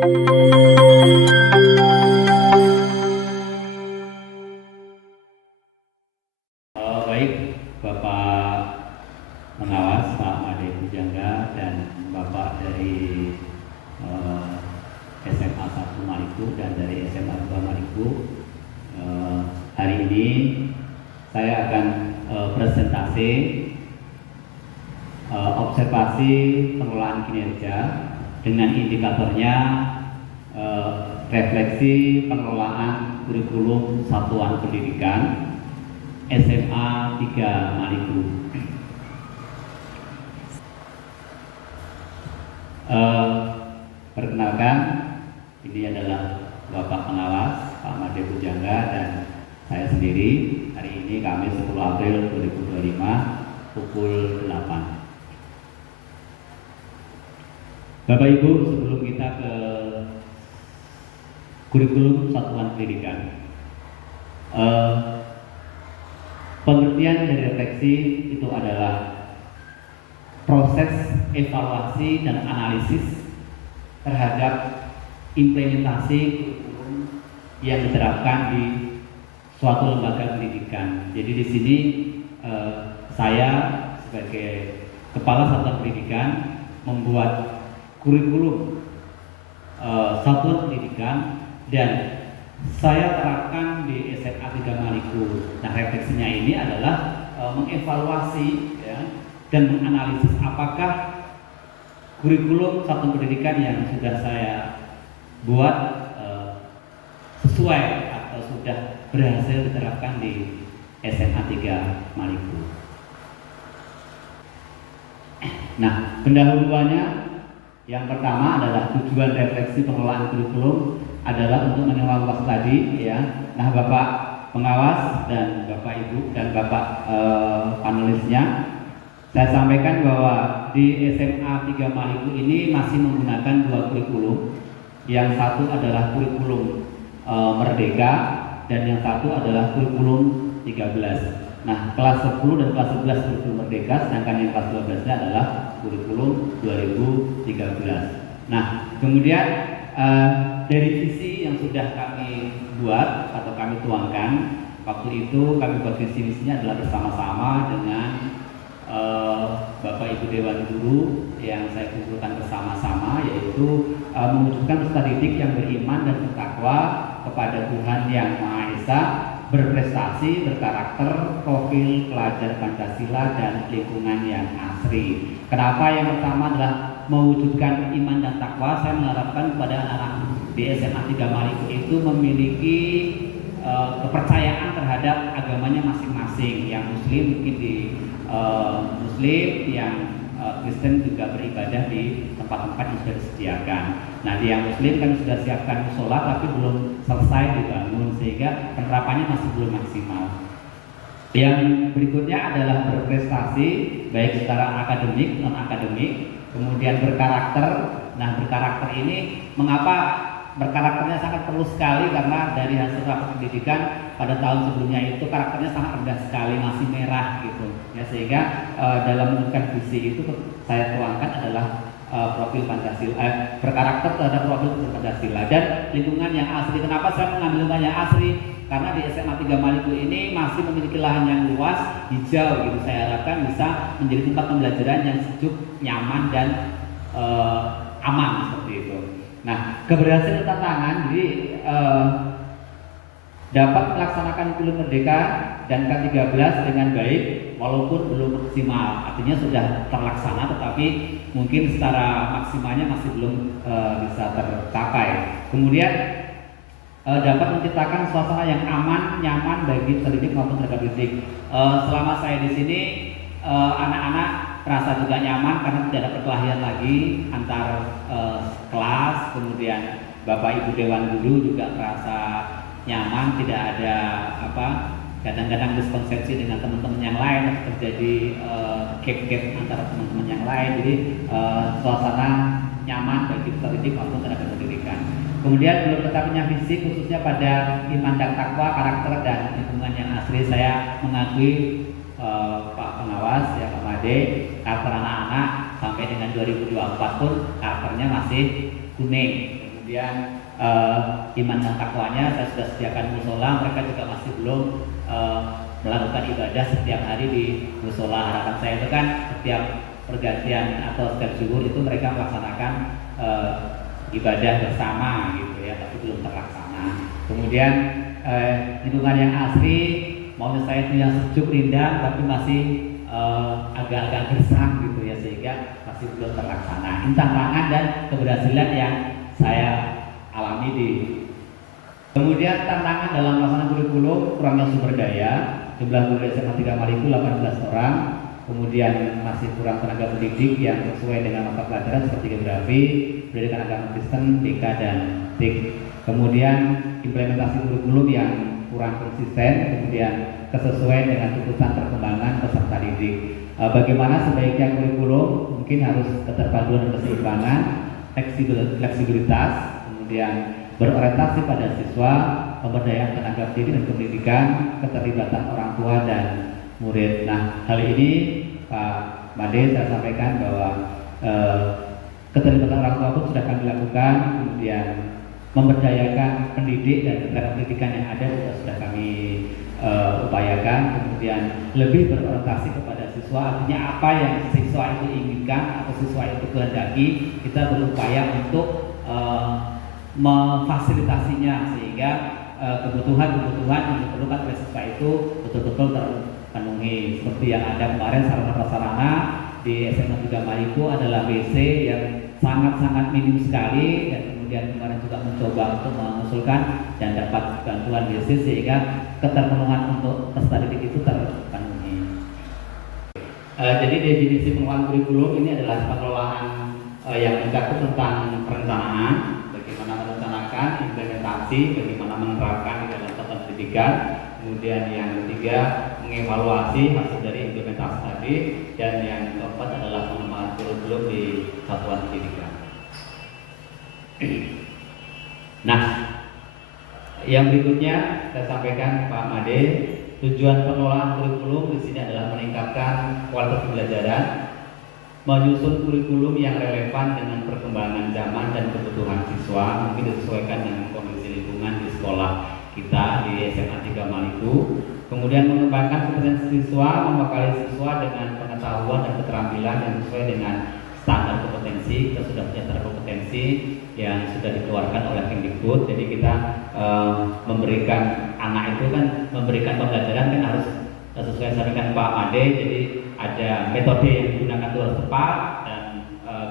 Baik, Bapak pengawas Pak Made Pujangga dan Bapak dari SMA 1 Mariku dan dari SMA 2 Mariku, hari ini saya akan presentasi observasi pengelolaan kinerja dengan indikatornya refleksi pengelolaan kurikulum satuan pendidikan SMA 3 Mariku. Perkenalkan, ini adalah Bapak Pengawas Pak Made Pujangga dan saya sendiri. Hari ini Kamis 10 April 2025 pukul 8. Bapak Ibu, sebelum kita ke kurikulum satuan pendidikan, pengertian dari refleksi itu adalah proses evaluasi dan analisis terhadap implementasi kurikulum yang diterapkan di suatu lembaga pendidikan. Jadi di sini saya sebagai kepala satuan pendidikan membuat kurikulum satuan pendidikan dan saya terapkan di SMA 3 Mariku. Nah, refleksinya ini adalah mengevaluasi ya, dan menganalisis apakah kurikulum satuan pendidikan yang sudah saya buat sesuai atau sudah berhasil diterapkan di SMA 3 Mariku. Nah, pendahuluannya yang pertama adalah tujuan refleksi pengelolaan kurikulum adalah untuk mengevaluasi tadi ya. Nah, Bapak pengawas dan Bapak Ibu dan Bapak panelisnya, saya sampaikan bahwa di SMA 3 Mariku ini masih menggunakan dua kurikulum. Yang satu adalah kurikulum Merdeka dan yang satu adalah kurikulum 13. Nah, kelas 10 dan kelas 11 kurikulum Merdeka, sedangkan yang kelas 12-nya adalah kurikulum 2013. Nah, kemudian dari visi yang sudah kami buat atau kami tuangkan, waktu itu kami buat visi misinya adalah bersama-sama dengan Bapak Ibu Dewan Guru yang saya kumpulkan bersama-sama, yaitu mewujudkan peserta didik yang beriman dan bertakwa kepada Tuhan Yang Maha Esa, berprestasi, berkarakter, profil pelajar Pancasila dan lingkungan yang asri. Kenapa yang pertama adalah mewujudkan iman dan takwa? Saya mengharapkan kepada anak-anak di SMA 3 Mariku itu memiliki kepercayaan terhadap agamanya masing-masing. Yang Muslim mungkin di Muslim, yang Kristen juga beribadah di tempat-tempat yang sudah disediakan. Nah, di yang Muslim kan sudah siapkan musola tapi belum selesai dibangun sehingga penerapannya masih belum maksimal. Yang berikutnya adalah berprestasi baik secara akademik, non akademik, kemudian berkarakter. Nah, berkarakter ini mengapa berkarakternya sangat perlu sekali, karena dari hasil rapat pendidikan pada tahun sebelumnya itu karakternya sangat rendah sekali, masih merah gitu ya, sehingga dalam menentukan visi itu saya tuangkan adalah profil Pancasila, berkarakter terhadap profil Pancasila dan lingkungan yang asri. Kenapa saya mengambil lingkungan yang asri? Karena di SMA 3 Mariku ini masih memiliki lahan yang luas, hijau gitu. Saya harapkan bisa menjadi tempat pembelajaran yang sejuk, nyaman dan aman seperti itu. Nah, keberhasilan tantangan jadi dapat melaksanakan kurikulum Merdeka dan K13 dengan baik walaupun belum maksimal. Artinya sudah terlaksana tetapi mungkin secara maksimalnya masih belum bisa tercapai. Kemudian dapat menciptakan suasana yang aman, nyaman bagi terdidik maupun tenaga didik. Selama saya di sini anak-anak merasa juga nyaman karena tidak ada perkelahian lagi antar kelas. Kemudian Bapak Ibu Dewan Guru juga merasa nyaman, tidak ada kadang-kadang miskonsepsi dengan teman-teman yang lain, terjadi gap-gap antara teman-teman yang lain. Jadi suasana nyaman bagi terdidik maupun tenaga pendidikan. Kemudian belum tetapnya visi khususnya pada iman dan takwa, karakter dan lingkungan yang asli. Saya mengakui Pak Pengawas ya, Pak Made, karakter anak-anak sampai dengan 2024 pun karakternya masih kuning. kemudian iman dan takwanya saya sudah sediakan musola, mereka juga masih belum melakukan ibadah setiap hari di musola. Harapan saya itu kan setiap pergantian atau setiap zuhur itu mereka melaksanakan ibadah bersama gitu ya, tapi belum terlaksana. Kemudian lingkungan yang asri, maunya saya itu yang sejuk rindang tapi masih agak-agak gersang gitu ya, sehingga masih belum terlaksana. Ini tantangan dan keberhasilan yang saya alami di. Kemudian tantangan dalam melaksanakan kurikulum, kurangnya sumber daya. Jumlah guru SMA 3 Maliku 18 orang. Kemudian masih kurang tenaga pendidik yang sesuai dengan mata pelajaran seperti geografi, pendidikan agama Kristen, BK dan TIK. Kemudian implementasi kurikulum yang kurang konsisten, kemudian kesesuaian dengan tuntutan perkembangan peserta didik. Bagaimana sebaiknya kurikulum? Mungkin harus keterpaduan dan keseimbangan, fleksibilitas, kemudian berorientasi pada siswa, pemberdayaan tenaga pendidik dan pendidikan, keterlibatan orang tua dan murid. Nah, hal ini Pak Made saya sampaikan bahwa keterlibatan orang tua pun sudah kami lakukan, kemudian memberdayakan pendidik dan tenaga pendidikan yang ada juga sudah kami upayakan, kemudian lebih berorientasi kepada siswa, artinya apa yang siswa itu inginkan atau siswa itu kehendaki, kita berupaya untuk memfasilitasinya sehingga kebutuhan-kebutuhan yang diperlukan oleh siswa itu betul-betul terpenuhi. Seperti yang ada kemarin, sarana prasarana di SMA 3 Maliku adalah WC yang sangat-sangat minim sekali, dan kemudian kemarin juga mencoba untuk mengusulkan dan dapat bantuan WC sehingga keterpenuhan untuk peserta didik itu terpenuhi. Jadi definisi pengelolaan kurikulum ini adalah pengelolaan yang mencakup tentang perencanaan, bagaimana merencanakan, implementasi, bagaimana menerapkan di dalam satuan pendidikan. Kemudian yang ketiga, mengevaluasi hasil dari implementasi tadi, dan yang keempat adalah pengembangan kurikulum di satuan pendidikan. Nah, yang berikutnya saya sampaikan Pak Made, tujuan pengelolaan kurikulum di sini adalah meningkatkan kualitas pembelajaran, menyusun kurikulum yang relevan dengan perkembangan zaman dan kebutuhan siswa, mungkin disesuaikan dengan kondisi lingkungan di sekolah kita di SMA 3 Maliku. Kemudian mengembangkan kompetensi siswa, membekali siswa dengan pengetahuan dan keterampilan yang sesuai dengan standar kompetensi. Kita sudah punya standar kompetensi yang sudah dikeluarkan oleh Kemdikbud. Jadi kita memberikan anak itu kan, memberikan pembelajaran kan harus sesuai dengan Pak Made. Jadi ada metode yang digunakan itu harus tepat, dan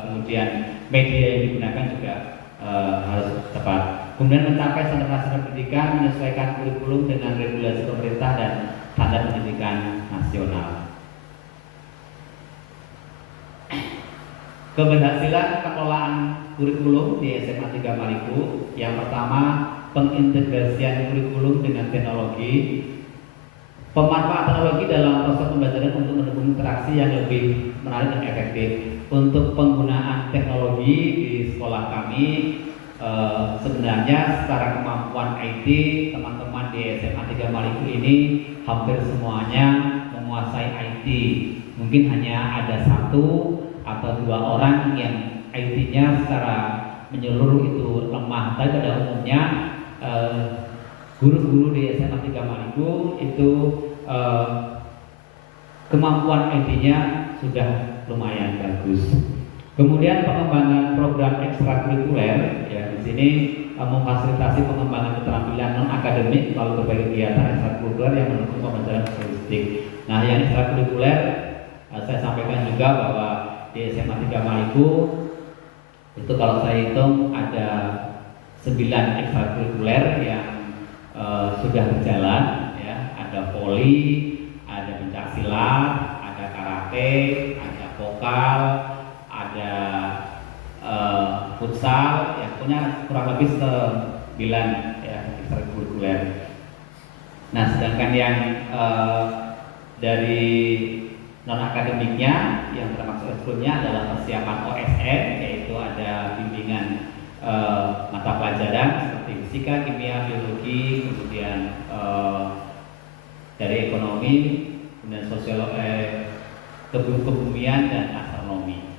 kemudian media yang digunakan juga harus tepat. Kemudian mencapai standar pendidikan, menyesuaikan kurikulum dengan regulasi pemerintah dan standar pendidikan nasional. Keberhasilan pengelolaan kurikulum di SMA 3 Maliku, yang pertama, pengintegrasian kurikulum dengan teknologi. Pemanfaatan teknologi dalam proses pembelajaran untuk mendukung interaksi yang lebih menarik dan efektif. Untuk penggunaan teknologi di sekolah kami, sebenarnya secara kemampuan IT, teman-teman di SMA 3 Maliku ini hampir semuanya menguasai IT. Mungkin hanya ada 1 atau 2 orang yang IT-nya secara menyeluruh itu lemah. Tapi pada umumnya guru-guru di SMA 3 Maliku itu kemampuan IT-nya sudah lumayan bagus. Kemudian pengembangan program ekstrakurikuler, ya di sini memfasilitasi pengembangan keterampilan non akademik melalui berbagai kegiatan ekstrakurikuler yang mendukung pembelajaran holistik. Nah, yang ekstrakurikuler saya sampaikan juga bahwa di SMA 3 Maliku itu kalau saya hitung ada 9 ekstrakurikuler yang sudah berjalan, ya. Ada voli, ada pencaksilat, ada karate, ada vokal, ada futsal, ya punya kurang lebih 9 ya ekstrakurikuler. Nah, sedangkan yang dari non akademiknya yang termasuk ekskulnya adalah persiapan OSN, yaitu ada bimbingan mata pelajaran seperti fisika, kimia, biologi, kemudian dari ekonomi, kemudian sosiologi, kebumian dan astronomi.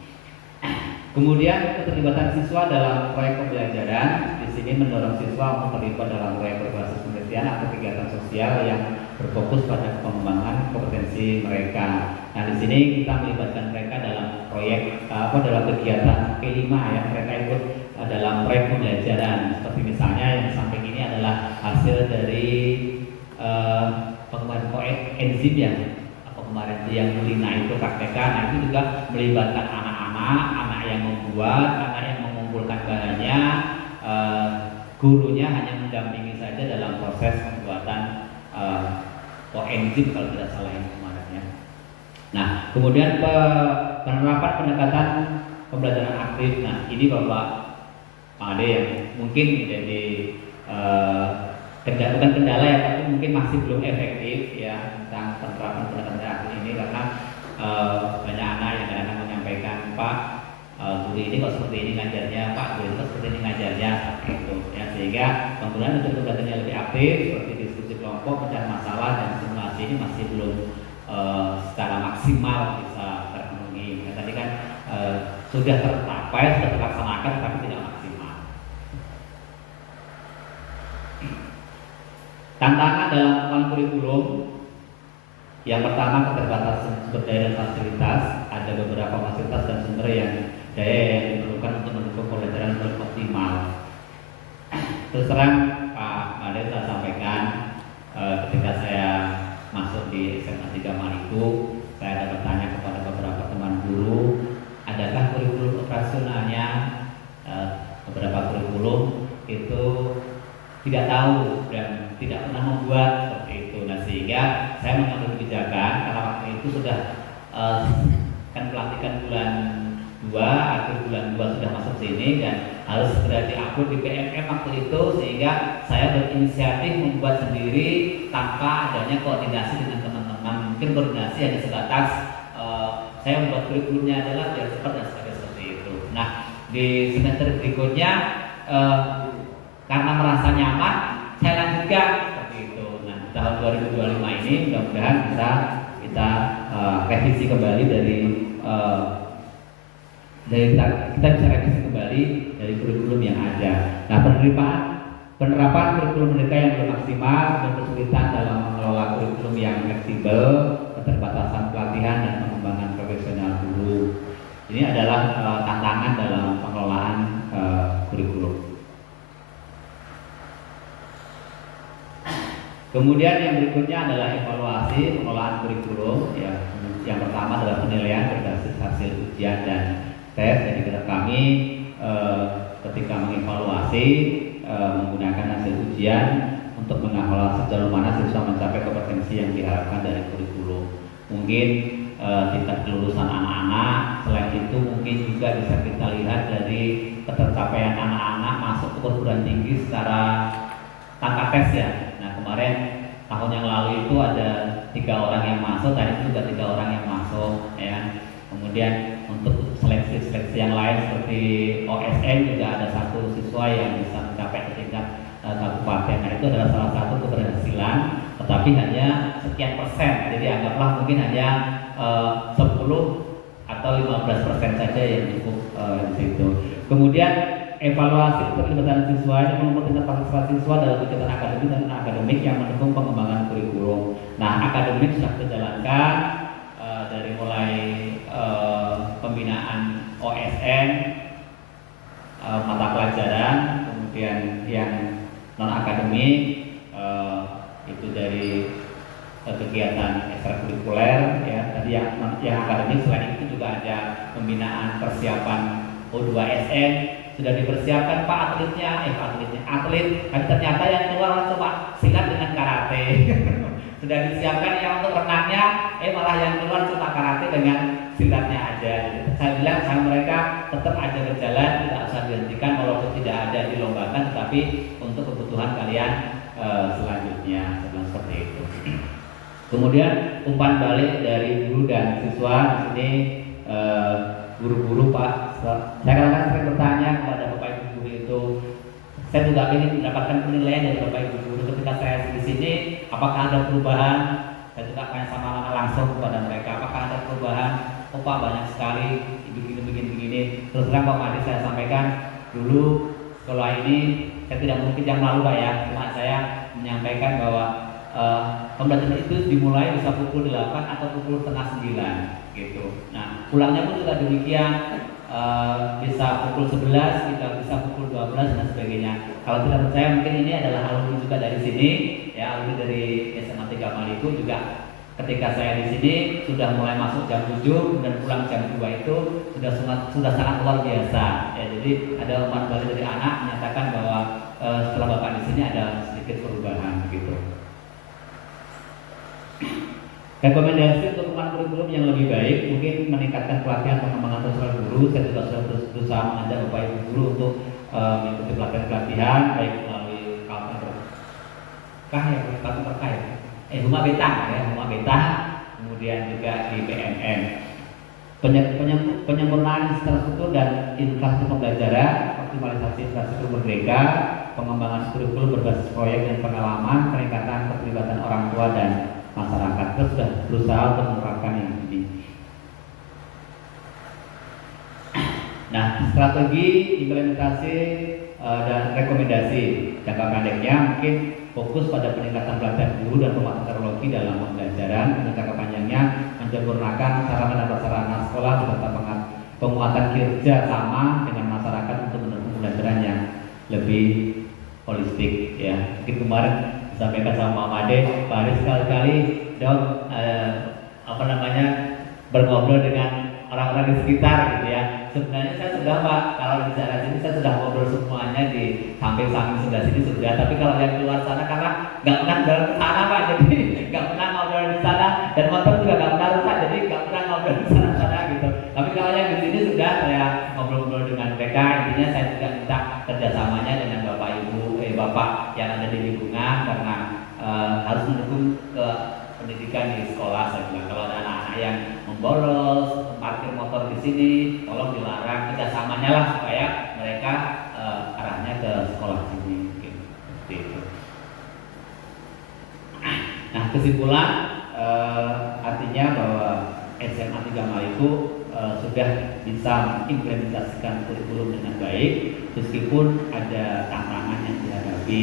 Kemudian keterlibatan siswa dalam proyek pembelajaran. pembelajaran di sini mendorong siswa untuk terlibat dalam proyek berbasis penelitian atau kegiatan sosial yang berfokus pada pengembangan kompetensi mereka. Nah, di sini kita melibatkan mereka dalam proyek dalam kegiatan P5 ya, mereka ikut dalam proyek pembelajaran. Seperti misalnya yang di samping ini adalah hasil dari pengembangan koenzim ya, apa kemarin yang Lina itu praktekan. Nah, itu juga melibatkan anak yang membuat, anak yang mengumpulkan bahannya, gurunya hanya mendampingi saja dalam proses pembuatan koenzim kalau tidak salah yang kemarin ya. Nah, kemudian penerapan pendekatan pembelajaran aktif. Nah, ini Bapak Ade yang mungkin menjadi bukan kendala ya, tapi mungkin masih belum efektif ya tentang penerapan pendekatan aktif ini, karena banyak anak yang kadang-kadang menyampaikan, Pak, guru ini kok seperti ini ngajarnya, Pak, guru ini kok seperti ini ngajarnya, seperti itu ya, sehingga penggunaan untuk pendekatan lebih aktif seperti diskusi kelompok, pencari masalah dan simulasi ini masih belum secara maksimal bisa terpenuhi. Ya, tadi kan sudah tercapai, sudah terlaksanakan, tapi tidak maksimal. Tantangan dalam pengembangan kurikulum, yang pertama keterbatasan sumber daya dan fasilitas. Ada beberapa fasilitas dan sumber daya yang diperlukan untuk mendukung pembelajaran lebih optimal. Terus terang Pak Made saya sampaikan, ketika saya masuk di SMA 3 Maniku, saya ada bertanya kepada beberapa teman guru, adakah kurikulum operasionalnya? Beberapa kurikulum itu tidak tahu dan tidak pernah membuat seperti itu. Nah, sehingga saya mengambil kebijakan, karena waktu itu sudah kan pelantikan bulan 2, akhir bulan 2 sudah masuk sini dan harus segera diupload di PMM waktu itu, sehingga saya berinisiatif membuat sendiri tanpa adanya koordinasi dengan teman-teman. Mungkin koordinasi hanya sebatas saya membuat kurikulumnya adalah biar cepat dan sebagainya seperti itu. Nah, di semester berikutnya karena merasa nyaman, saya lanjutkan seperti itu. Nah, tahun 2025 ini mudah-mudahan bisa kita revisi kembali dari kita bisa revisi kembali dari kurikulum yang ada. Nah, penerapan kurikulum mereka yang belum maksimal dan kesulitan dalam mengelola kurikulum yang fleksibel, keterbatasan pelatihan dan pengembangan profesional guru. Ini adalah tantangan dalam pengelolaan kurikulum. Kemudian yang berikutnya adalah evaluasi pengelolaan kurikulum. Ya, yang pertama adalah penilaian berdasarkan hasil ujian dan tes. Jadi kami ketika mengevaluasi menggunakan hasil ujian untuk mengevaluasi sejauh mana siswa mencapai kompetensi yang diharapkan dari kurikulum. Mungkin tingkat kelulusan anak-anak. Selain itu mungkin juga bisa kita lihat dari ketercapaian anak-anak masuk ke perguruan tinggi secara tanpa tes ya. Nah, kemarin tahun yang lalu itu ada 3 orang yang masuk, tadi juga 3 orang yang masuk ya. Kemudian untuk seleksi yang lain seperti OSN juga ada 1 siswa yang bisa mencapai ke tingkat kabupaten. Nah, itu adalah salah satu keberhasilan, tetapi hanya sekian persen. Jadi anggaplah mungkin hanya 10 atau 15% saja yang cukup di situ. Kemudian evaluasi keterlibatan siswa ini mengumpulkan partisipasi siswa dalam kegiatan akademik dan akademik yang mendukung pengembangan kurikulum. Nah, akademik sudah dijalankan dari mulai pembinaan OSN, mata pelajaran, kemudian yang non akademik itu dari kegiatan ekstrakurikuler ya. Tadi yang akademik, selain itu juga ada pembinaan persiapan O2SN. Sudah dipersiapkan Pak atlet, tapi ternyata yang keluar cuma silat dengan karate. Sudah disiapkan yang untuk renangnya, malah yang keluar cuma karate dengan silatnya aja. Jadi saya bilang sama mereka tetap aja berjalan, tidak usah dihentikan walaupun tidak ada dilombakan, tetapi untuk kebutuhan kalian selanjutnya, seperti itu. Kemudian umpan balik dari guru dan siswa. Di sini guru-guru Pak, saya kadang-kadang sering bertanya kepada Bapak Ibu guru itu, saya juga ingin mendapatkan penilaian dari Bapak Ibu guru ketika saya di sini, apakah ada perubahan? Saya juga tanya sama langsung kepada mereka, apakah ada perubahan? Pak, banyak sekali begini. Terus terang Pak Madi saya sampaikan dulu sekolah ini saya tidak mungkin yang lalu Pak ya, cuma saya menyampaikan bahwa pembelajaran itu dimulai bisa pukul 8 atau pukul setengah 9 gitu. Nah pulangnya pun juga demikian, bisa pukul 11, bisa pukul 12 dan sebagainya. Kalau tidak percaya mungkin ini adalah alumni juga dari sini ya, alumni dari SMA 3 Maliko juga. Ketika saya di sini sudah mulai masuk jam 7 dan pulang jam 2 itu sudah sangat luar biasa ya. Jadi ada umpan balik dari anak menyatakan bahwa setelah Bapak di sini ada sedikit perubahan begitu. Rekomendasi untuk teman kurikulum yang lebih baik mungkin meningkatkan pelatihan pengembangan sosial guru. Saya juga sudah berusaha mengajak Bapak Ibu guru untuk mengikuti pelatihan baik melalui kalender Huma Beta, kemudian juga di BNN. Penyempurnaan infrastruktur dan infrastruktur pembelajaran, optimalisasi infrastruktur merdeka, pengembangan kurikulum berbasis proyek dan pengalaman, peningkatan keterlibatan orang tua dan masyarakat. Kita sudah berusaha untuk menerapkan yang ini. Nah, strategi implementasi dan rekomendasi jangka pendeknya mungkin fokus pada peningkatan pelatihan guru dan penguatan teknologi dalam pembelajaran. Untuk jangka panjangnya menyempurnakan sarana dan prasarana sekolah beserta penguatan kerja sama dengan masyarakat untuk mendukung pembelajaran yang lebih holistik ya. Mungkin kemarin disampaikan sama Pak Ade sekali-kali dong berngobrol dengan orang-orang di sekitar gitu ya. Sebenarnya saya sudah Pak, kalau di daerah sini saya sudah ngobrol semuanya di samping-samping sebelah sini sudah. Tapi kalau yang di luar sana karena nggak pernah jalan ke sana Pak, jadi nggak pernah ngobrol di sana dan motor juga nggak pernah rusak, jadi nggak pernah ngobrol di sana gitu. Tapi kalau yang di sini sudah saya ngobrol-ngobrol dengan mereka. Intinya saya juga minta kerjasamanya dengan Bapak yang ada di lingkungan karena harus mendukung ke pendidikan di sekolah. Saya bilang kalau ada anak-anak yang membolos parkir motor di sini tolong dilarang, kerjasamanya lah supaya mereka arahnya ke sekolah sini mungkin seperti itu. Nah kesimpulan artinya bahwa SMA 3 Maliko sudah bisa mengimplementasikan kurikulum dengan baik meskipun ada tantangan yang dihadapi,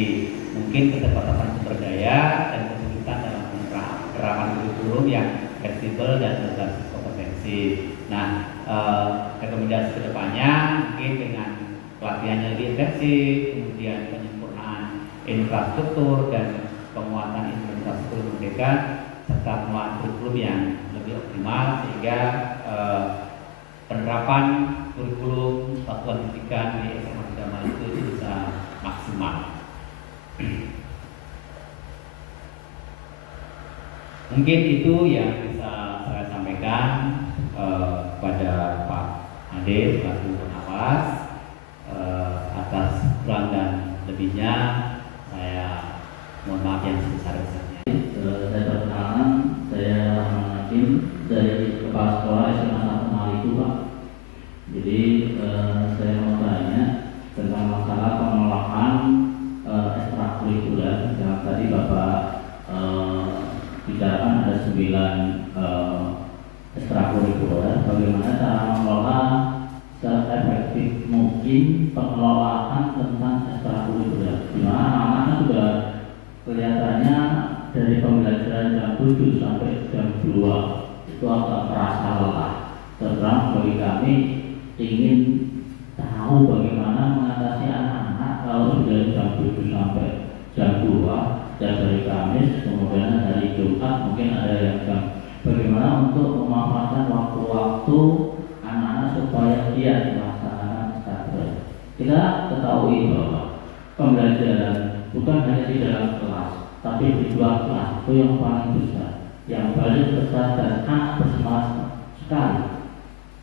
mungkin keterbatasan sumber daya dan kesulitan dalam penerapan kurikulum yang fleksibel dan berbasis kompetensi. Nah, rekomendasi kedepannya mungkin dengan pelatihan yang lebih intensif, kemudian penyempurnaan infrastruktur dan penguatan infrastruktur merdeka serta pengelolaan kurikulum yang lebih optimal sehingga penerapan kurikulum satuan pendidikan di SMA 3 Maliko itu bisa maksimal. Mungkin itu yang bisa saya sampaikan kepada Pak Ade selaku pengawas. Atas kurang dan lebihnya saya mohon maaf yang sebesar-besarnya. Saya perkenalkan, saya Rahman Hakim dari Kepala Sekolah SMA 1 Maliko Pak. Jadi saya mau tanya tentang masalah pengelolaan ekstrakurikuler yang tadi Bapak bicarakan ada 9 ekstrakurikuler. Bagaimana cara mengelola se-efektif mungkin pengelolaan tentang ekstrakurikuler, di mana anak-anak sudah kelihatannya dari pembelajaran jam 7 sampai jam 2 itu agak terasa lelah. Terang bagi kami ingin tahu bagaimana mengatasi anak-anak kalau sudah jam 7 sampai jam 2 dan dari Kamis kemudian hari Jumat mungkin ada yang jam. Bagaimana untuk memanfaatkan waktu-waktu anak-anak supaya dia melaksanakan strategi. Kita ketahui bahwa pembelajaran bukan hanya di dalam kelas, tapi di luar kelas itu yang paling besar, yang paling besar dan anak bersemangat sekali.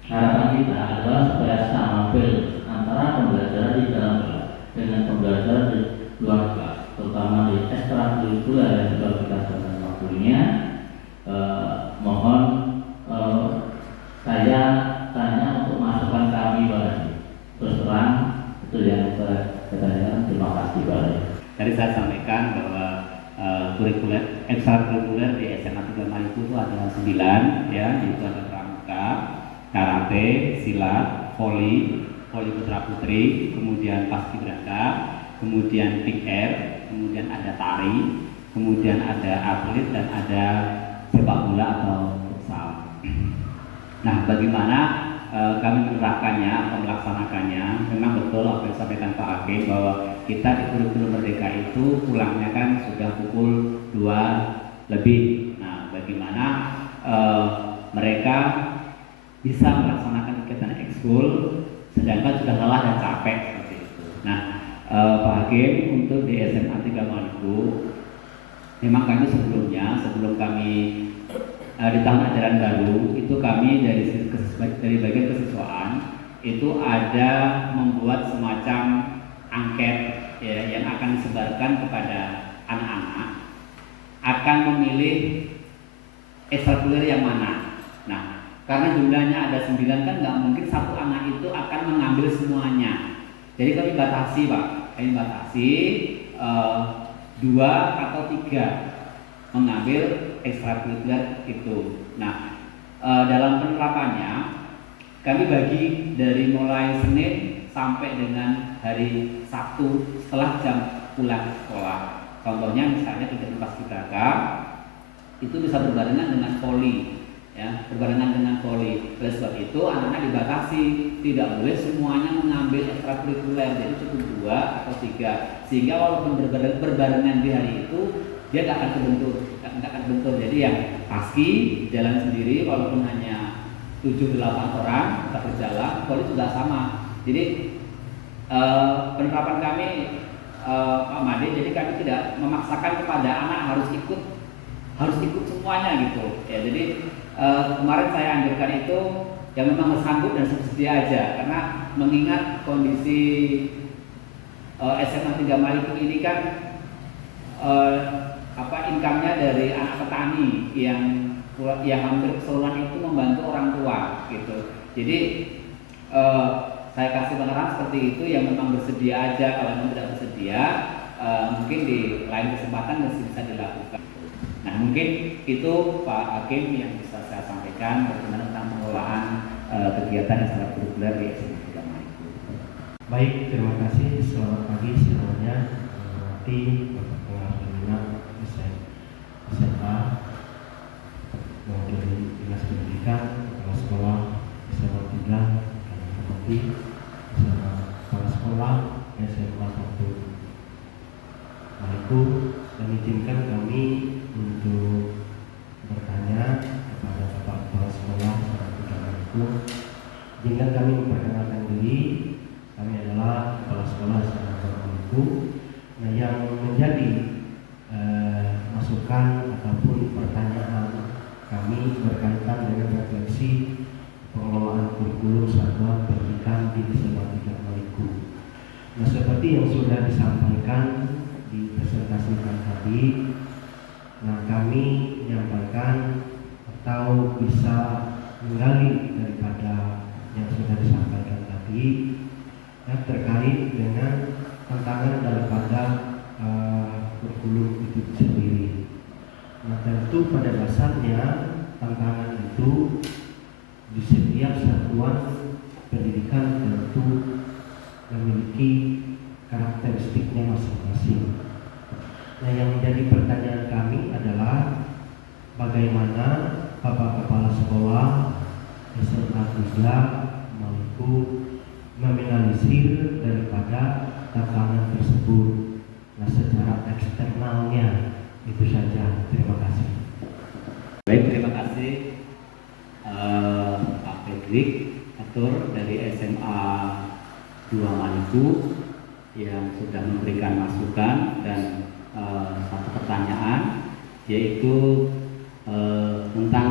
Harapan kita adalah supaya sambil antara pembelajaran di dalam kelas dengan pembelajaran di luar kelas, terutama di ekstrakurikuler yang sudah kita sebutkan waktunya. Mohon saya tanya untuk masukan kami Pak. Terus terang itu yang saya tanyakan. Terima kasih Pak. Tadi saya sampaikan bahwa kurikuler ekstrakurikuler di SMA 3 Maliko itu ada 9 ya, yaitu ada pramuka, karate, silat, voli, voli putra putri, kemudian paskibraka, kemudian big air, kemudian ada tari, kemudian ada atlet dan ada sepak bola atau futsal. Nah, bagaimana kami menerapkannya atau melaksanakannya? Memang betul apa yang disampaikan Pak Hakim bahwa kita di kurikulum Merdeka itu pulangnya kan sudah pukul 2 lebih. Nah, bagaimana mereka bisa melaksanakan kegiatan ekskul sedangkan sudah lelah dan capek seperti itu. Nah, Pak Hakim, untuk di SMA 3 Maluku, memang kami sebelum kami di tahun ajaran baru itu kami dari bagian kesiswaan itu ada membuat semacam angket ya, yang akan disebarkan kepada anak-anak akan memilih ekstrakurikuler yang mana. Nah, karena jumlahnya ada 9 kan nggak mungkin satu anak itu akan mengambil semuanya. Jadi kami batasi Pak, kami batasi 2 atau 3 mengambil ekstrakurikuler itu. Nah, dalam penerapannya kami bagi dari mulai Senin sampai dengan hari Sabtu setelah jam pulang sekolah. Contohnya misalnya kegiatan paskibraka itu bisa berbarengan dengan voli, ya, berbarengan dengan voli. Oleh sebab itu anak-anak dibatasi, tidak boleh semuanya mengambil ekstrakurikuler, jadi cukup 2 atau 3, sehingga walaupun berbarengan di hari itu dia nggak akan terbentur. Jadi yang paski jalan sendiri walaupun hanya 7-8 orang tetap berjalan, voli juga sama. Jadi penerapan kami Pak Made, jadi kami tidak memaksakan kepada anak harus ikut semuanya gitu. Ya, jadi kemarin saya anjurkan itu yang memang sanggup dan bersedia aja, karena mengingat kondisi SMA 3 Maluku ini kan income-nya dari anak petani yang hampir keseluruhan itu membantu orang tua gitu. Jadi saya kasih penerangan seperti itu, yang memang bersedia aja. Kalau memang tidak bersedia mungkin di lain kesempatan masih bisa dilakukan. Nah, mungkin itu Pak Hakim yang bisa saya sampaikan bagaimana tentang pengelolaan kegiatan ekstrakurikuler di SMA 3 Maluku. Baik, terima kasih. Selamat pagi semuanya. Bapak Pengarah Pembina SMA mewakili Dinas Pendidikan, Kepala Sekolah SMA 3, kami hormati bersama Kepala Sekolah SMA 1 Maluku, dan izinkan kami untuk bertanya kepada Bapak Kepala Sekolah SMA 3 Maluku. Izinkan kami memperkenalkan diri. Kami adalah Kepala Sekolah SMA 1 Maluku. Nah, yang menjadi masukan ataupun pertanyaan kami berkaitan dengan refleksi pengelolaan kurikulum satuan pendidikan di SMA 3 Maluku. Nah, seperti yang sudah disampaikan di presentasikan tadi, nah kami menyampaikan atau bisa menggali daripada yang sudah disampaikan tadi, yang terkait dengan tantangan daripada kurikulum itu sendiri. Nah, tentu pada dasarnya tantangan itu di setiap satuan pendidikan tentu memiliki karakteristiknya masing-masing. Nah, yang menjadi pertanyaan kami adalah bagaimana Bapak Kepala Sekolah SMA 3 Maluku meminimalisir daripada tantangan tersebut. Nah, secara eksternalnya itu saja. Terima kasih. Baik, terima kasih Pak Fredrik Atur dari SMA 2 Maluku yang sudah memberikan masukan dan satu pertanyaan, yaitu tentang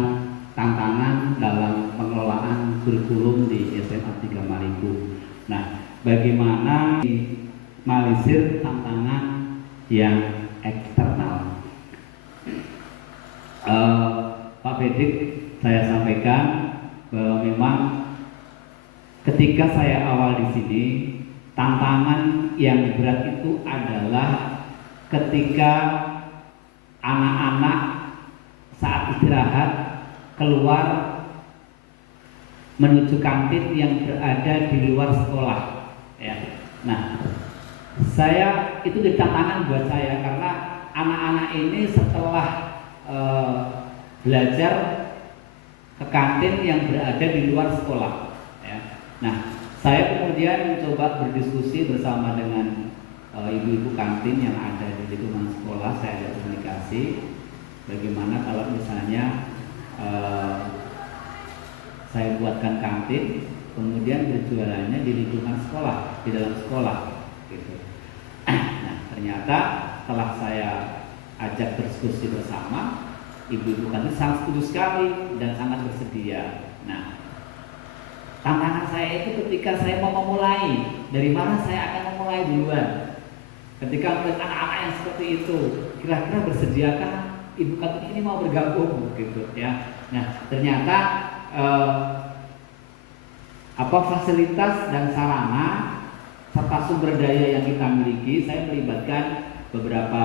tantangan dalam pengelolaan kurikulum di SMA 3 Maluku. Nah, bagaimana minimalisir tantangan yang eksternal? Pak Fredrik, saya sampaikan bahwa memang ketika saya awal di sini, tantangan yang berat itu adalah ketika anak-anak saat istirahat keluar menuju kantin yang berada di luar sekolah. Ya. Nah, saya itu jadi tantangan buat saya karena anak-anak ini setelah belajar ke kantin yang berada di luar sekolah. Ya. Nah, saya kemudian mencoba berdiskusi bersama dengan ibu-ibu kantin yang ada di lingkungan sekolah. Saya ajak komunikasi bagaimana kalau misalnya saya buatkan kantin, kemudian berjualannya di lingkungan sekolah, di dalam sekolah, gitu. Nah, ternyata setelah saya ajak berdiskusi bersama, ibu-ibu kantin sangat setuju sekali dan sangat bersedia. Nah, tantangan saya itu ketika saya mau memulai, dari mana saya akan memulai duluan. Ketika melihat anak-anak yang seperti itu, kira-kira bersediakah ibu kantin ini mau bergabung, gitu ya. Nah, ternyata fasilitas dan sarana serta sumber daya yang kita miliki, saya melibatkan beberapa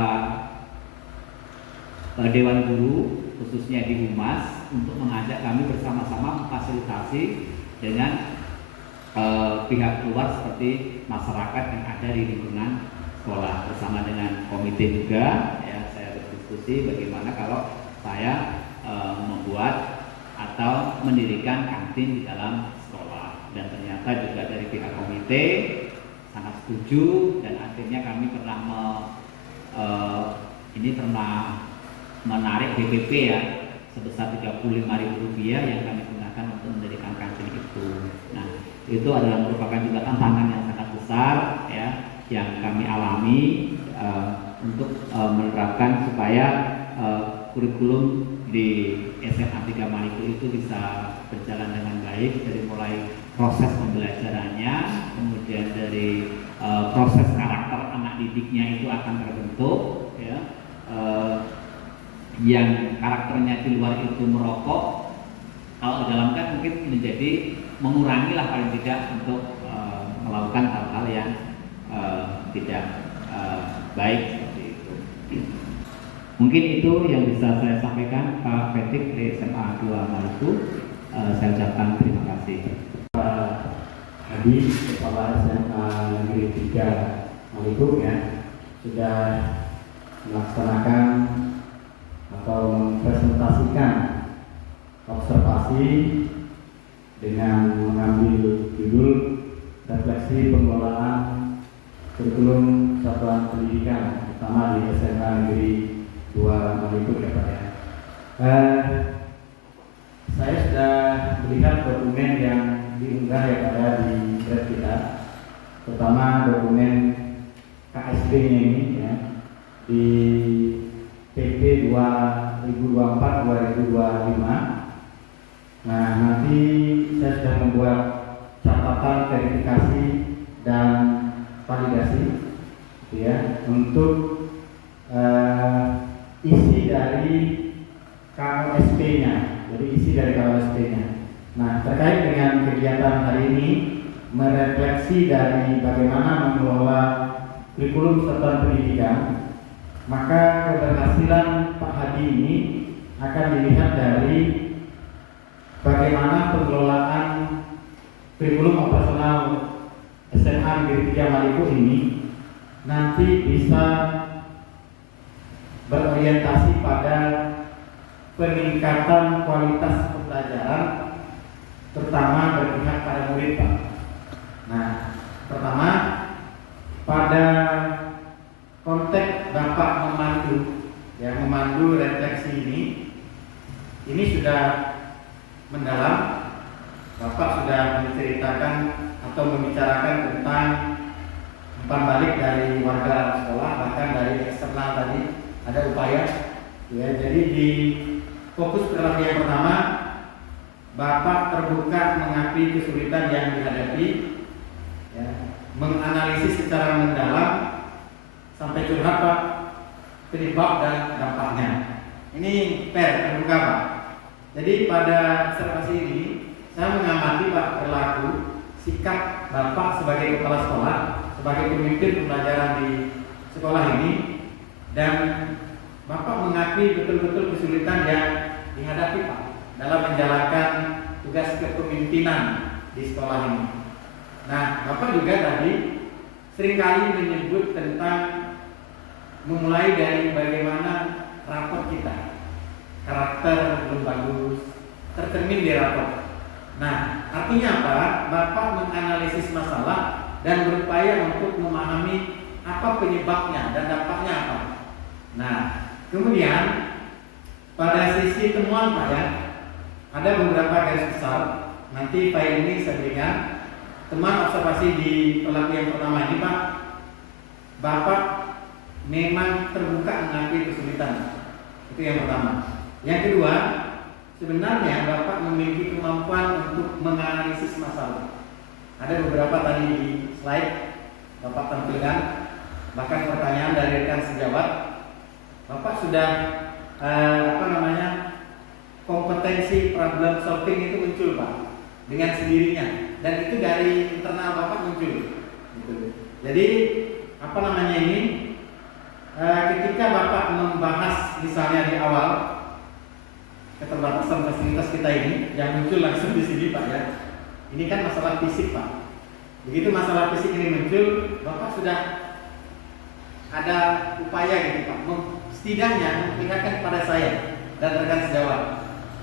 dewan guru khususnya di Humas untuk mengajak kami bersama-sama memfasilitasi dengan pihak luar seperti masyarakat yang ada di lingkungan sekolah, bersama dengan komite juga. Ya, saya berdiskusi bagaimana kalau saya membuat atau mendirikan kantin di dalam sekolah, dan ternyata juga dari pihak komite sangat setuju, dan akhirnya kami pernah menarik BPP ya sebesar Rp35.000 yang kami gunakan untuk mendirikan kantin itu. Nah, itu adalah merupakan juga tantangan yang sangat besar ya yang kami alami untuk menerapkan supaya kurikulum di SMA 3 Maliko itu bisa berjalan dengan baik, dari mulai proses pembelajarannya, kemudian dari proses karakter anak didiknya itu akan terbentuk ya. Yang karakternya di luar itu merokok, kalau di dalam kan mungkin menjadi mengurangi lah paling tidak untuk melakukan hal-hal yang tidak baik seperti itu. Mungkin itu yang bisa saya sampaikan, Pak Petik dari SMA 2 Maluku. Saya ucapkan terima kasih. Pak Hadi, Kepala SMA Negeri 3 Maluku ya, sudah melaksanakan atau mempresentasikan observasi dengan mengambil judul refleksi pengelolaan kurikulum satuan pendidikan, terutama di SMA Negeri 2 Maluku ya Pak ya. Saya sudah melihat dokumen yang diunggah yang ada di web kita, terutama dokumen KSB-nya ini ya, di PP 2024-2025. Nah, nanti saya sudah membuat catatan verifikasi dan validasi ya untuk isi dari KOSP-nya. Jadi isi dari KOSP-nya. Nah, terkait dengan kegiatan hari ini, merefleksi dari bagaimana mengelola kurikulum satuan pendidikan, maka keberhasilan Pak Hadi ini akan dilihat dari bagaimana pengelolaan kurikulum operasional SMA Negeri 3 Maluku ini nanti bisa berorientasi pada peningkatan kualitas pembelajaran, terutama berpihak pada murid Pak. Nah, pertama pada konteks Bapak memandu refleksi ini sudah mendalam. Bapak sudah menceritakan atau membicarakan tentang umpan balik dari warga sekolah, bahkan dari eksternal tadi ada upaya ya. Jadi di fokus perilaku yang pertama, Bapak terbuka mengakui kesulitan yang dihadapi ya, menganalisis secara mendalam sampai curhat Pak, penyebab dan dampaknya. Ini terbuka Pak. Jadi pada observasi ini saya mengamati Pak perilaku sikap Bapak sebagai kepala sekolah, sebagai pemimpin pembelajaran di sekolah ini, dan Bapak mengakui betul-betul kesulitan yang dihadapi Pak dalam menjalankan tugas kepemimpinan di sekolah ini. Nah, Bapak juga tadi seringkali menyebut tentang memulai dari bagaimana rapor kita, karakter belum bagus, tercermin di rapor. Nah, artinya apa? Bapak menganalisis masalah dan berupaya untuk memahami apa penyebabnya dan dampaknya apa. Nah, kemudian pada sisi temuan Pak ya, ada beberapa garis besar. Nanti file ini saya berikan. Teman observasi di pelaku yang pertama ini Pak, Bapak memang terbuka mengakui kesulitan. Itu yang pertama. Yang kedua, sebenarnya Bapak memiliki kemampuan untuk menganalisis masalah. Ada beberapa tadi di slide Bapak tampilkan, bahkan pertanyaan dari rekan sejawat. Bapak sudah kompetensi problem solving itu muncul Pak dengan sendirinya, dan itu dari internal Bapak muncul. Gitu. Jadi ketika Bapak membahas misalnya di awal keterbatasan fasilitas kita ini yang muncul langsung di sini Pak ya. Ini kan masalah fisik Pak. Begitu masalah fisik ini muncul, Bapak sudah ada upaya gitu Pak, setidaknya memperlihatkan kepada saya dan rekan sejawat,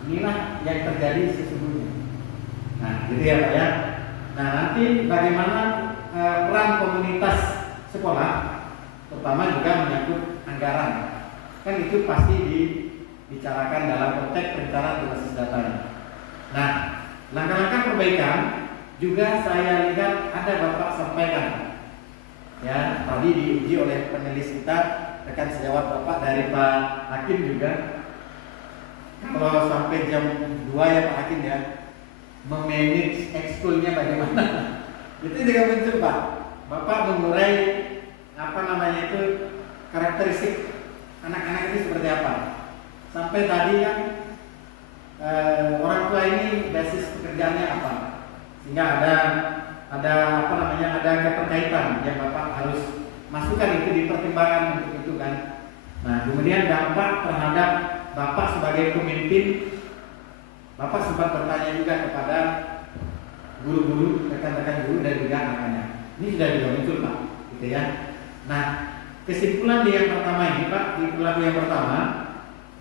inilah yang terjadi sesungguhnya. Nah, gitu ya Pak ya. Nah, nanti bagaimana peran komunitas sekolah, terutama juga menyangkut anggaran, kan itu pasti dibicarakan dalam konteks perencanaan berbasis data. Nah, langkah-langkah perbaikan juga saya lihat ada Bapak sampaikan. Ya, tadi diuji oleh panelis kita, rekan sejawat Bapak dari Pak Hakim juga. Kalau sampai jam 2 ya Pak Hakim ya, memanage ekskulnya bagaimana? Itu juga muncul Pak. Bapak mengurai karakteristik anak-anak itu seperti apa. Sampai tadi kan orang tua ini basis pekerjaannya apa, sehingga ada keterkaitan yang Bapak harus masukkan itu di pertimbangan untuk itu kan. Nah, kemudian dampak terhadap Bapak sebagai pemimpin. Bapak sempat bertanya juga kepada guru-guru, rekan-rekan guru dan juga anak-anak. Ini sudah juga muncul Pak, gitu ya. Nah, kesimpulan di yang pertama ini Pak, di perilaku yang pertama,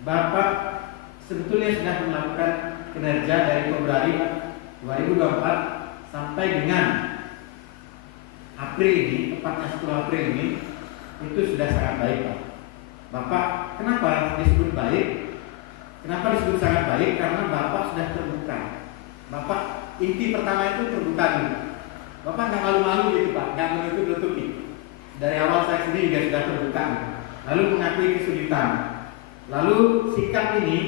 Bapak sebetulnya sudah melakukan kinerja dari Februari 2024 sampai dengan April ini, tepatnya 10 April ini, itu sudah sangat baik Pak. Bapak kenapa disebut baik? Kenapa disebut sangat baik? Karena Bapak sudah terbuka. Bapak inti pertama itu terbuka dulu. Bapak nggak malu-malu gitu Pak, nggak menutup-nutupi. Dari awal saya sendiri juga sudah terbuka. Lalu mengakui kesulitan. Lalu sikap ini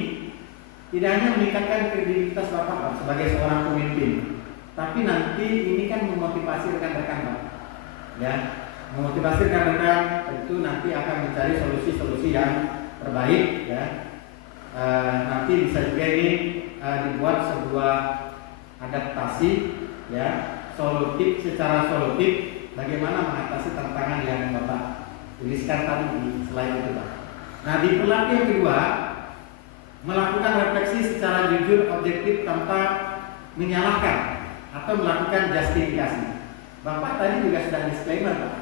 tidak hanya meningkatkan kredibilitas Bapak Pak sebagai seorang pemimpin, tapi nanti ini kan memotivasi rekan-rekan Pak. Ya, memotivasi rekan-rekan tentu nanti akan mencari solusi-solusi yang terbaik ya. Nanti bisa juga ini dibuat sebuah adaptasi ya, secara solutif bagaimana mengatasi tantangan yang Bapak tuliskan tadi di slide itu Pak. Nah, di perilaku yang kedua, melakukan refleksi secara jujur, objektif tanpa menyalahkan atau melakukan justifikasi. Bapak tadi juga sudah disclaimer Pak.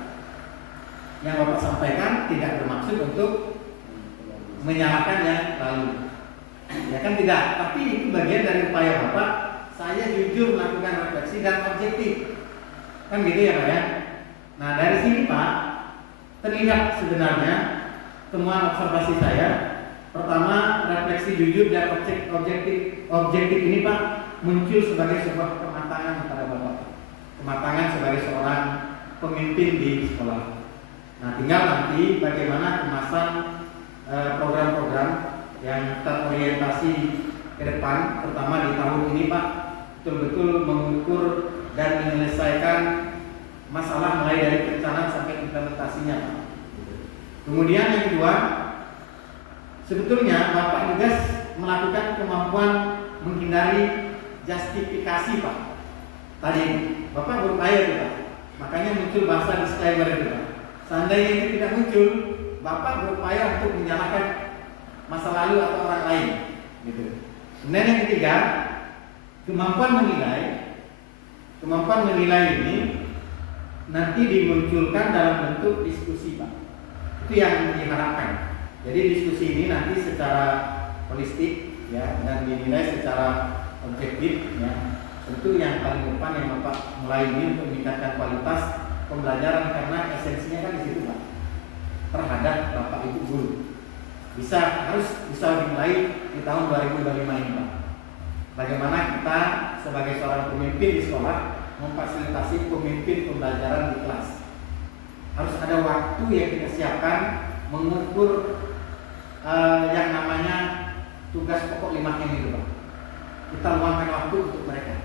Yang Bapak sampaikan tidak bermaksud untuk menyalahkan yang lalu. Ya kan tidak, tapi itu bagian dari upaya Bapak. Saya jujur melakukan refleksi dan objektif. Kan gitu ya Pak ya. Nah, dari sini Pak terlihat sebenarnya temuan observasi saya. Pertama, refleksi jujur dan objektif ini Pak muncul sebagai sebuah kematangan pada Bapak. Kematangan sebagai seorang pemimpin di sekolah. Nah, tinggal nanti bagaimana kemasan program-program yang terorientasi ke depan, terutama di tahun ini Pak, betul-betul mengukur dan menyelesaikan masalah mulai dari perencanaan sampai implementasinya Pak. Kemudian yang kedua, sebetulnya Bapak juga melakukan kemampuan menghindari justifikasi Pak. Tadi Bapak berupaya Pak, makanya muncul bahasa disclaimer itu Pak. Seandainya itu tidak muncul, Bapak berupaya untuk menyalahkan masa lalu atau orang lain, gitu. Kemudian yang ketiga, kemampuan menilai ini nanti dimunculkan dalam bentuk diskusi, Pak. Itu yang diharapkan. Jadi diskusi ini nanti secara holistik ya, dan dinilai secara objektif ya. Tentu yang paling depan yang Bapak mulai ini untuk meningkatkan kualitas pembelajaran, karena esensinya kan di situ, Pak. Terhadap Bapak Ibu guru. Harus bisa dimulai di tahun 2025 ini, Pak. Bagaimana kita sebagai seorang pemimpin di sekolah memfasilitasi pemimpin pembelajaran di kelas. Harus ada waktu yang kita siapkan mengukur yang namanya tugas pokok 5 M itu, Pak. Kita luangkan waktu untuk mereka,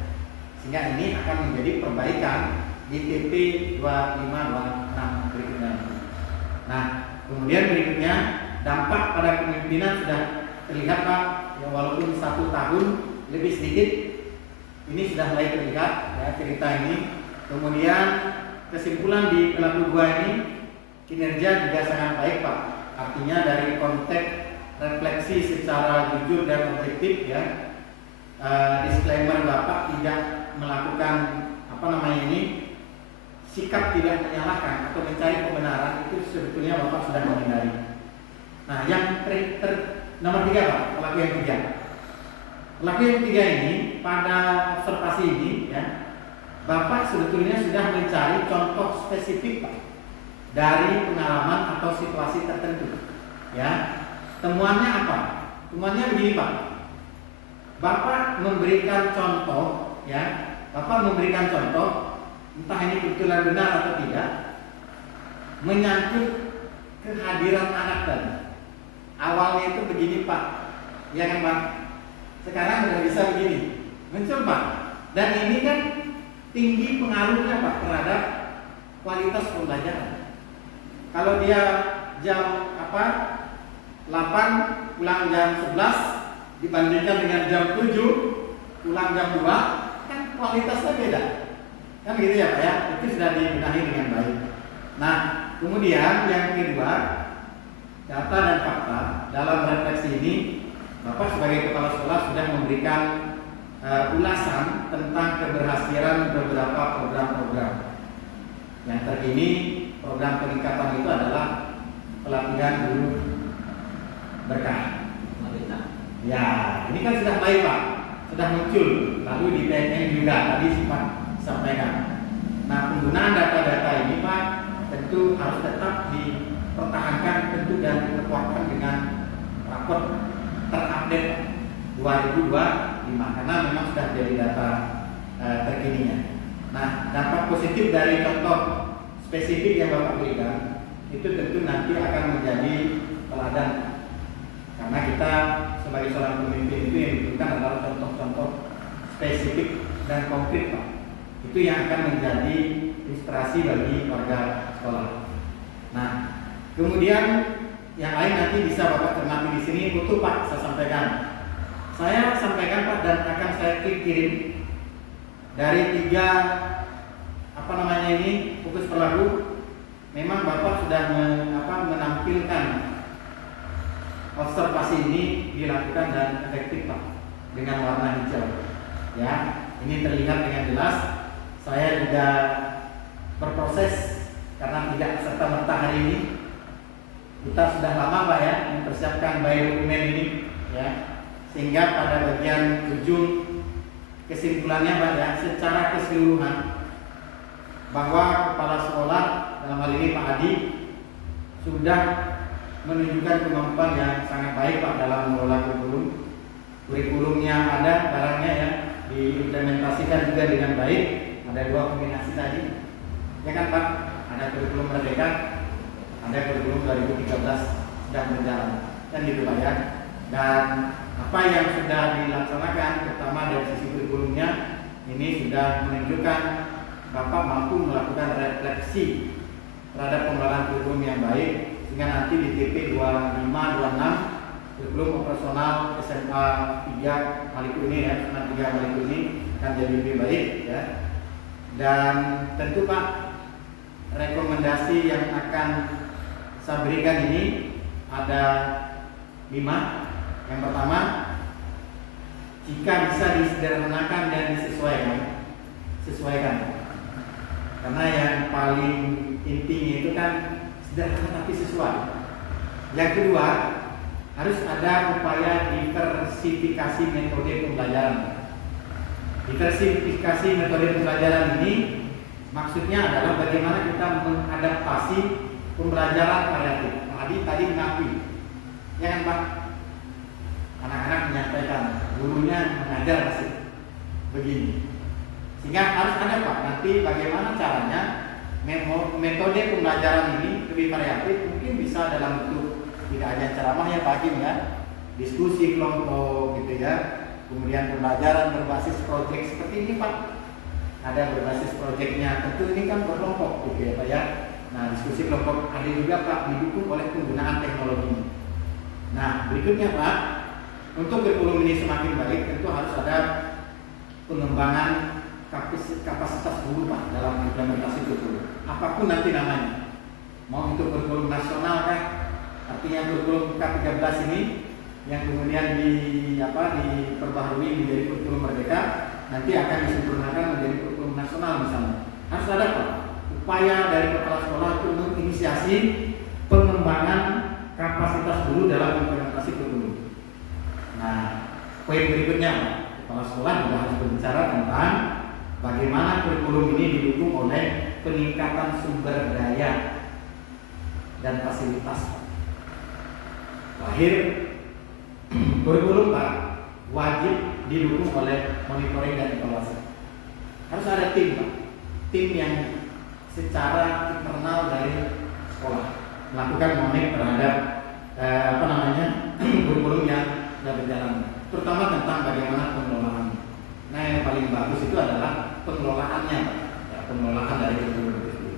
sehingga ini akan menjadi perbaikan di TP 2526 berikutnya. Nah, kemudian berikutnya dampak pada kepemimpinan sudah terlihat, Pak. Ya, walaupun 1 tahun lebih sedikit, ini sudah mulai terlihat ya cerita ini. Kemudian kesimpulan di pelaku 2 ini, kinerja juga sangat baik, Pak. Artinya dari konteks refleksi secara jujur dan objektif ya. Disclaimer Bapak tidak melakukan sikap tidak menyalahkan atau mencari kebenaran, itu sebetulnya Bapak sudah menghindari. Nah, yang nomor 3, Pak, pelaku yang 3. Pelaku yang 3 ini pada observasi ini ya, Bapak sebetulnya sudah mencari contoh spesifik, Pak, dari pengalaman atau situasi tertentu. Ya, temuannya apa? Temuannya begini, Pak. Bapak memberikan contoh, ya. Bapak memberikan contoh, entah ini kebetulan benar atau tidak, menyangkut kehadiran anak tadi. Awalnya itu begini, Pak, ya kan, Pak? Sekarang sudah bisa begini, muncul, Pak. Dan ini kan tinggi pengaruhnya, Pak, terhadap kualitas pembelajaran. Kalau dia jam 8 pulang jam 11 dibandingkan dengan jam 7 pulang jam 2, kan kualitasnya beda. Kan gitu ya, Pak ya. Itu sudah dibenahi dengan baik. Nah, kemudian yang kedua, data dan fakta. Dalam refleksi ini, Bapak sebagai kepala sekolah sudah memberikan ulasan tentang keberhasilan beberapa program-program. Yang terkini program peningkatan itu adalah pelatihan guru berkah. Ya, ini kan sudah baik, Pak, sudah muncul. Lalu di PNN juga tadi sempat sampaikan. Nah, penggunaan data-data ini, Pak, tentu harus tetap dipertahankan, tentu dan diperkuatkan dengan rapor terupdate 2025, karena memang sudah jadi data terkininya. Nah, dampak positif dari contoh spesifik yang Bapak berikan itu tentu nanti akan menjadi teladan, karena kita sebagai seorang pemimpin itu yang dibutuhkan adalah contoh-contoh spesifik dan konkret, Pak. Itu yang akan menjadi inspirasi bagi warga sekolah. Nah, kemudian yang lain nanti bisa Bapak cermati di sini utuh, Pak, saya sampaikan. Saya sampaikan, Pak, dan akan saya kirim dari 3 fokus perilaku. Memang Bapak sudah menampilkan observasi ini dilakukan dan efektif, Pak, dengan warna hijau. Ya, ini terlihat dengan jelas. Saya juga berproses karena tidak serta-merta hari ini. Kita sudah lama, Pak ya, mempersiapkan by dokumen ini, ya, sehingga pada bagian ujung kesimpulannya, Pak ya, secara keseluruhan bahwa kepala sekolah dalam hal ini Pak Adi sudah menunjukkan kemampuan yang sangat baik, Pak, dalam mengelola kurikulum. Kurikulumnya ada, barangnya ya, diimplementasikan juga dengan baik. Ada 2 kombinasi tadi, ya kan, Pak? Ada kurikulum Merdeka, ada kurikulum 2013 sedang berjalan, kan gitu, Pak ya. Dan apa yang sudah dilaksanakan, terutama dari sisi kurikulumnya, ini sudah menunjukkan Bapak mampu melakukan refleksi terhadap pengelolaan kurikulum yang baik, sehingga nanti di TP 2526 kurikulum operasional SMA 3 Maluku ini ya, SMA 3 Maluku ini akan jadi lebih baik ya. Dan tentu, Pak, rekomendasi yang akan saya berikan ini ada 5. Yang pertama, jika bisa disederhanakan dan sesuaikan. Karena yang paling intinya itu kan sederhana tapi sesuai. Yang kedua, harus ada upaya diversifikasi metode pembelajaran. Diversifikasi metode pembelajaran ini maksudnya adalah bagaimana kita mengadaptasi pembelajaran variatif. Tadi mengakui, ya kan Pak? Anak-anak menyampaikan, gurunya mengajar masih begini. Sehingga harus ada Pak, nanti bagaimana caranya metode pembelajaran ini lebih variatif, mungkin bisa dalam bentuk tidak hanya ceramah ya Pak Hakim ya, diskusi kelompok gitu ya, kemudian pembelajaran berbasis proyek seperti ini Pak, ada berbasis proyeknya, tentu ini kan berkelompok gitu ya Pak ya. Nah diskusi kelompok ada juga Pak didukung oleh penggunaan teknologi. Nah berikutnya Pak, untuk kurikulum ini semakin baik tentu harus ada pengembangan kapasitas guru Pak dalam implementasi kurikulum. Apapun nanti namanya, mau itu kurikulum nasional kan, artinya kurikulum K13 ini yang kemudian diperbaharui menjadi kurikulum merdeka, nanti akan disempurnakan menjadi kurikulum nasional misalnya. Harus ada Pak upaya dari kepala sekolah untuk menginisiasi pengembangan kapasitas guru dalam implementasi kurikulum. Nah, poin berikutnya Pak, kepala sekolah juga harus berbicara tentang bagaimana kurikulum ini didukung oleh peningkatan sumber daya dan fasilitas. Terakhir, kurikulum Pak wajib didukung oleh monitoring dan evaluasi. Harus ada tim Pak, tim yang secara internal dari sekolah melakukan monitor terhadap kurikulum yang sudah berjalan, terutama tentang bagaimana pengelolaan. Nah yang paling bagus itu adalah pengelolaannya Pak, ya, pengelolaan dari kurikulum itu.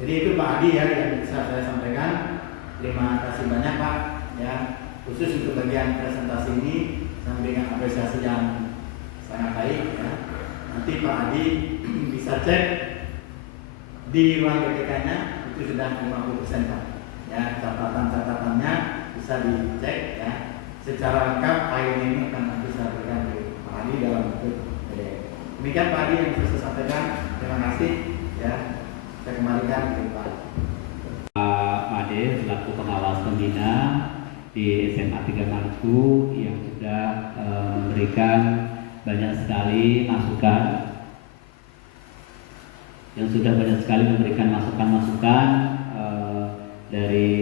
Jadi itu Pak Adi ya yang bisa saya sampaikan. Terima kasih banyak Pak ya, khusus untuk bagian presentasi ini saya memberikan apresiasi yang sangat baik ya. Nanti Pak Adi bisa cek di ruang BPK-nya itu sudah 50% Pak. Ya, catatan-catatannya bisa dicek ya. Secara lengkap file ini akan nanti saya berikan di Pak Adi dalam bentuk PDF. Demikian Pak Adi yang bisa saya sampaikan. Terima kasih ya. Saya kembalikan ke Pak Pak Made selaku pengawas pembina di SMA 3 Maluku yang sudah memberikan banyak sekali masukan, masukan-masukan dari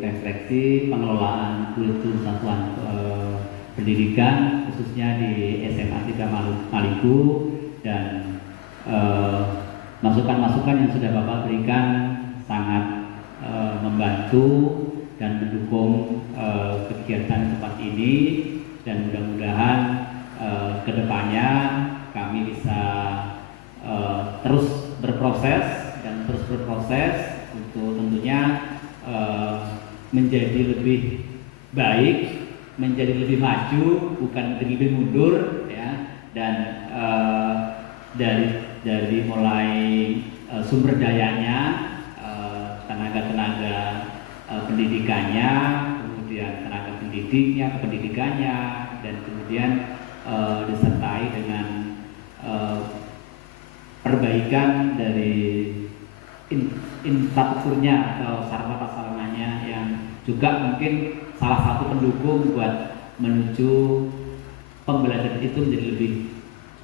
refleksi pengelolaan kurikulum satuan pendidikan khususnya di SMA 3 Maluku, dan masukan-masukan yang sudah Bapak berikan sangat membantu dan mendukung kegiatan tempat ini, dan mudah-mudahan kedepannya kami bisa terus berproses untuk tentunya menjadi lebih baik, menjadi lebih maju, bukan lebih mundur ya. Dan dari mulai sumber dayanya, tenaga pendidikannya, kemudian tenaga pendidikannya, dan kemudian disertai dengan perbaikan dari infrastrukturnya atau sarana-prasarananya yang juga mungkin salah satu pendukung buat menuju pembelajaran itu menjadi lebih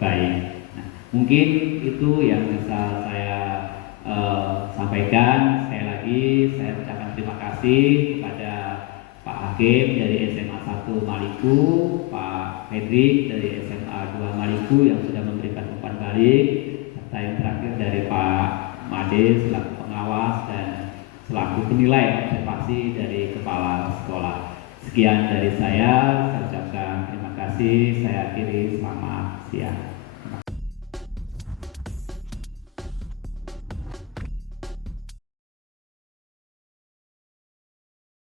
baik. Nah, mungkin itu yang bisa saya sampaikan. Sekali lagi saya ucapkan terima kasih kepada Pak Hakim dari SMA 1 Maluku, Pak Fedrik dari SMA 2 Maluku yang sudah memberikan umpan balik, serta yang terakhir dari Pak Made selaku pengawas dan selaku penilai observasi dari kepala sekolah. Sekian dari saya ucapkan terima kasih. Saya akhiri, selamat siang.